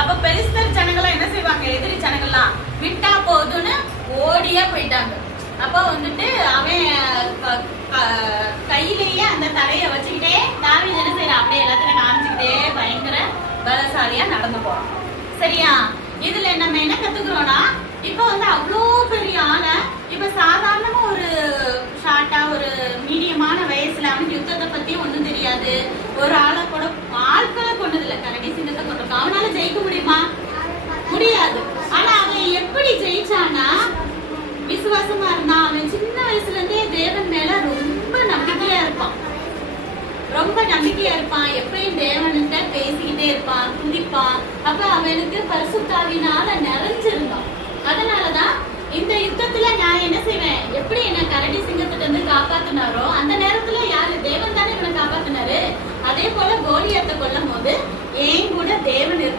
அப்ப பெலிஸ்தர் ஜனங்களாம் என்ன செய்வாங்க, எதிரி ஜனங்கள்லாம் விட்டா போதுன்னு ஓடியா போயிட்டாங்க. அப்ப வந்துட்டு அவன் கையிலேயே அந்த தலைய வச்சுக்கிட்டே தாவீது என்ன செய்யறான், அப்படியே எல்லாத்தையும் காமிச்சுக்கிட்டே பயங்கர பலசாலியா நடந்து போறான். சரியா? இதுல நம்ம என்ன கத்துக்கிறோம்னா, இப்ப வந்து அவ்வளோ பெரிய ஆளை இப்ப சாதாரணமா ஒரு ஷார்ட்டா ஒரு மீடியமான வயசுல அவனுக்கு யுத்தத்தை பத்தி ஒண்ணும் தெரியாது, ஒரு ஆளை கூட ஆட்களை கொண்டதில்ல, கரடி சிங்கத்தை கொண்டிருக்கான். அவனால ஜெயிக்க முடியுமா? முடியாது. ஆனா அவன் எப்படி ஜெயிச்சானா, விசுவாசமா இருந்தான். அவன் சின்ன வயசுல இருந்தே தேவன் மேல ரொம்ப நம்பிக்கையா இருப்பான், ரொம்ப நம்பிக்கையா இருப்பான். எப்பயும் தேவன்கிட்ட பேசிக்கிட்டே இருப்பான், துதிப்பான். அப்ப அவனுக்கு பரிசுத்தாவினால நிறைஞ்சிருந்தான். அதனாலதான் இந்த யுத்தத்துல நான் என்ன செய்வேன், எப்படி என்ன கரடி சிங்கத்திட்ட இருந்து காப்பாத்தினாரோ அந்த நேரத்துல யாரு, தேவன் தானே இவனை காப்பாத்தினாரு. அதே போல கோலியாத்தை கொல்லும் போது ஏன் கூட தேவன் இருப்பார்.